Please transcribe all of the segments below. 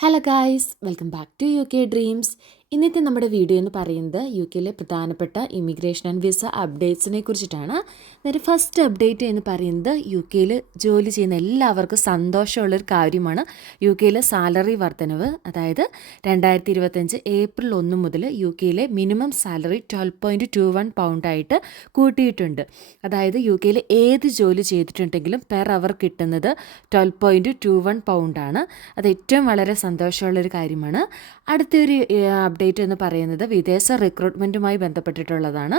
Hello guys, welcome back to U K Dreams. ഇന്നത്തെ നമ്മുടെ video എന്ന് പറയുന്നത് യു കെയിലെ പ്രധാനപ്പെട്ട ഇമിഗ്രേഷൻ ആൻഡ് വിസ അപ്ഡേറ്റ്സിനെ കുറിച്ചിട്ടാണ്. അതായത് ഫസ്റ്റ് അപ്ഡേറ്റ് എന്ന് പറയുന്നത് യു കെയിൽ ജോലി ചെയ്യുന്ന എല്ലാവർക്കും സന്തോഷമുള്ളൊരു കാര്യമാണ് യു കെയിലെ സാലറി വർധനവ്. അതായത് 2025 ഏപ്രിൽ 1 മുതൽ യു കെയിലെ മിനിമം സാലറി 12.21 പൗണ്ടായിട്ട് കൂട്ടിയിട്ടുണ്ട്. അതായത് യു കെയിൽ ഏത് ജോലി ചെയ്തിട്ടുണ്ടെങ്കിലും പെർ അവർ കിട്ടുന്നത് 12.21 പൗണ്ടാണ്. അത് ഏറ്റവും വളരെ സന്തോഷമുള്ളൊരു കാര്യമാണ്. അടുത്തൊരു അപ്ഡേറ്റ് എന്ന് പറയുന്നത് വിദേശ റിക്രൂട്ട്മെൻറ്റുമായി ബന്ധപ്പെട്ടിട്ടുള്ളതാണ്.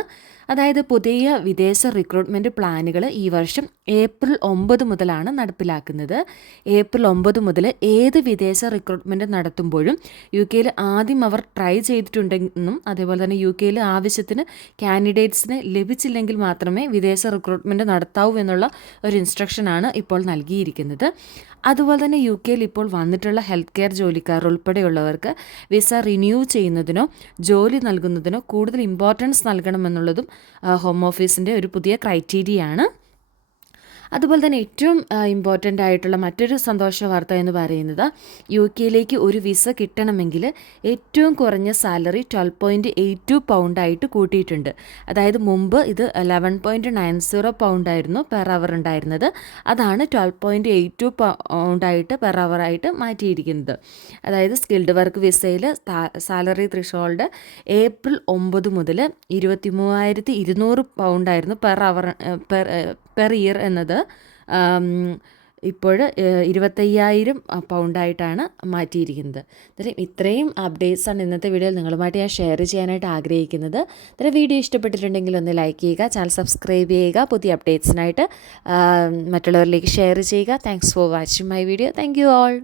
അതായത് പുതിയ വിദേശ റിക്രൂട്ട്മെൻറ്റ് പ്ലാനുകൾ ഈ വർഷം ഏപ്രിൽ 9 മുതലാണ് നടപ്പിലാക്കുന്നത്. ഏപ്രിൽ 9 മുതൽ ഏത് വിദേശ റിക്രൂട്ട്മെൻറ്റ് നടത്തുമ്പോഴും യു കെയിൽ ആദ്യം അവർ ട്രൈ ചെയ്തിട്ടുണ്ടെന്നും അതേപോലെ തന്നെ യു കെയിൽ ആവശ്യത്തിന് കാൻഡിഡേറ്റ്സിന് ലഭിച്ചില്ലെങ്കിൽ മാത്രമേ വിദേശ റിക്രൂട്ട്മെൻറ്റ് നടത്താവൂ എന്നുള്ള ഒരു ഇൻസ്ട്രക്ഷനാണ് ഇപ്പോൾ നൽകിയിരിക്കുന്നത്. അതുപോലെ തന്നെ യു കെയിൽ ഇപ്പോൾ വന്നിട്ടുള്ള ഹെൽത്ത് കെയർ ജോലിക്കാർ ഉൾപ്പെടെയുള്ളവർക്ക് വിസ റിന്യൂ ചെയ്യുന്നതിനോ ജോലി നൽകുന്നതിനോ കൂടുതൽ ഇമ്പോർട്ടൻസ് നൽകണമെന്നുള്ളതും ഹോം ഓഫീസിൻ്റെ ഒരു പുതിയ ക്രൈറ്റീരിയയാണ്. അതുപോലെ തന്നെ ഏറ്റവും ഇമ്പോർട്ടൻ്റ് ആയിട്ടുള്ള മറ്റൊരു സന്തോഷ വാർത്ത എന്ന് പറയുന്നത് യു കെയിലേക്ക് ഒരു വിസ കിട്ടണമെങ്കിൽ ഏറ്റവും കുറഞ്ഞ സാലറി 12.82 പൗണ്ടായിട്ട് കൂട്ടിയിട്ടുണ്ട്. അതായത് മുമ്പ് ഇത് 11.90 പൗണ്ടായിരുന്നു പെർ അവർ ഉണ്ടായിരുന്നത്. അതാണ് 12.82 പൗണ്ടായിട്ട് പെർ അവറായിട്ട് മാറ്റിയിരിക്കുന്നത്. അതായത് സ്കിൽഡ് വർക്ക് വിസയിൽ സാലറി ത്രിഷോൾഡ് ഏപ്രിൽ 9 മുതൽ 23,200 പൗണ്ടായിരുന്നു പെർ ഇയർ എന്നത് ഇപ്പോൾ 25,000 പൗണ്ടായിട്ടാണ് മാറ്റിയിരിക്കുന്നത്. ഇത്രയും അപ്ഡേറ്റ്സാണ് ഇന്നത്തെ വീഡിയോയിൽ നിങ്ങളുമായിട്ട് ഞാൻ ഷെയർ ചെയ്യാനായിട്ട് ആഗ്രഹിക്കുന്നത്. വീഡിയോ ഇഷ്ടപ്പെട്ടിട്ടുണ്ടെങ്കിൽ ഒന്ന് ലൈക്ക് ചെയ്യുക, ചാനൽ സബ്സ്ക്രൈബ് ചെയ്യുക, പുതിയ അപ്ഡേറ്റ്സിനായിട്ട് മറ്റുള്ളവരിലേക്ക് ഷെയർ ചെയ്യുക. Thanks for watching my video. Thank you all.